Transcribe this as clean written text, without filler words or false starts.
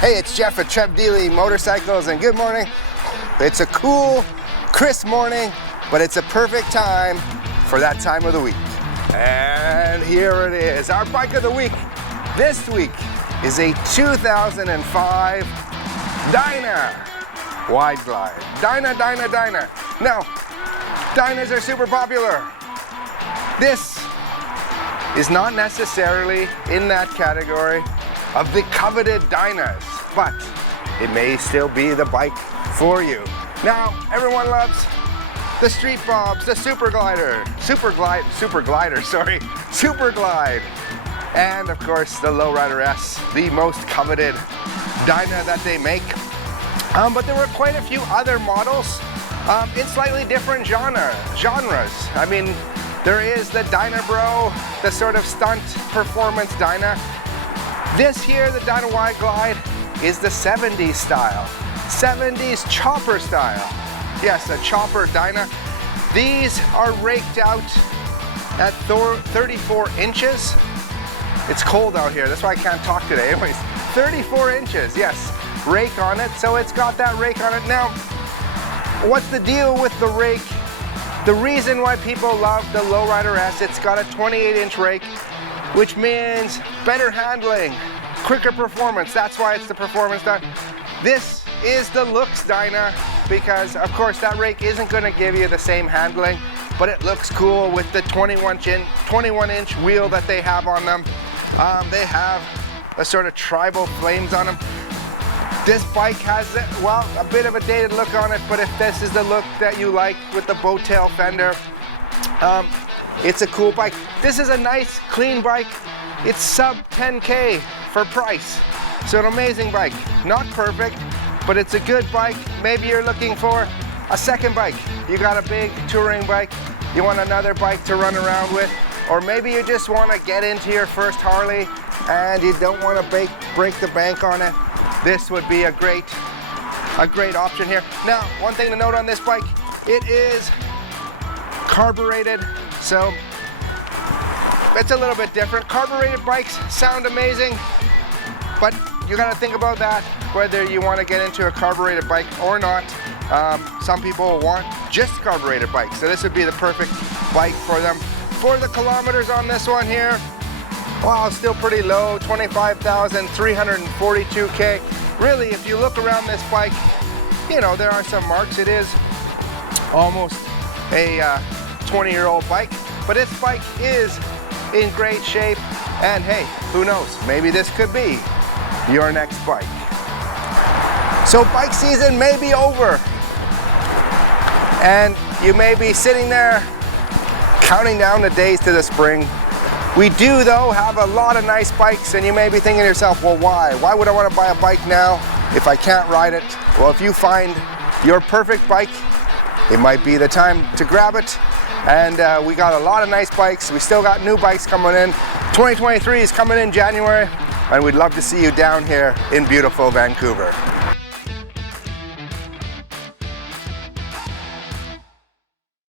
Hey, it's Jeff at Trev Deeley Motorcycles, and good morning. It's a cool, crisp morning, but it's a perfect time for that time of the week. And here it is, our bike of the week. This week is a 2005 Dyna Wide Glide. Dyna. Now, Dynas are super popular. This is not necessarily in that category of the coveted Dynas, but it may still be the bike for you. Now, everyone loves the Street Bobs, the Super Glide, and of course the Lowrider S, the most coveted Dyna that they make. But there were quite a few other models in slightly different genres. I mean, there is the Dyna Bro, the sort of stunt performance Dyna. This here, the Dyna Wide Glide, is the 70s style. 70s chopper style. Yes, a chopper Dyna. These are raked out at 34 inches. It's cold out here, that's why I can't talk today. Anyways, 34 inches, yes, rake on it. So it's got that rake on it. Now, what's the deal with the rake? The reason why people love the Lowrider S, it's got a 28-inch rake, which means better handling, quicker performance. That's why it's the performance Dyna. This is the looks Dyna, because of course that rake isn't going to give you the same handling, but it looks cool with the 21-inch wheel that they have on them. They have a sort of tribal flames on them. This bike has, well, a bit of a dated look on it, but if this is the look that you like with the bow tail fender, it's a cool bike. This is a nice, clean bike. It's sub 10K for price. So an amazing bike. Not perfect, but it's a good bike. Maybe you're looking for a second bike. You got a big touring bike. You want another bike to run around with. Or maybe you just want to get into your first Harley and you don't want to break the bank on it. This would be a great option here. Now, one thing to note on this bike, it is carbureted, so it's a little bit different. Carbureted bikes sound amazing, but you gotta think about that, whether you wanna get into a carbureted bike or not. Some people want just carbureted bikes, so this would be the perfect bike for them. For the kilometers on this one here, wow, still pretty low, 25,342K. Really, if you look around this bike, you know, there are some marks. It is almost a 20-year-old bike, but this bike is in great shape. And hey, who knows? Maybe this could be your next bike. So bike season may be over, and you may be sitting there counting down the days to the spring. We do, though, have a lot of nice bikes, and you may be thinking to yourself, well, why? Why would I want to buy a bike now if I can't ride it? Well, if you find your perfect bike, it might be the time to grab it. And we got a lot of nice bikes. We still got new bikes coming in. 2023 is coming in January, and we'd love to see you down here in beautiful Vancouver.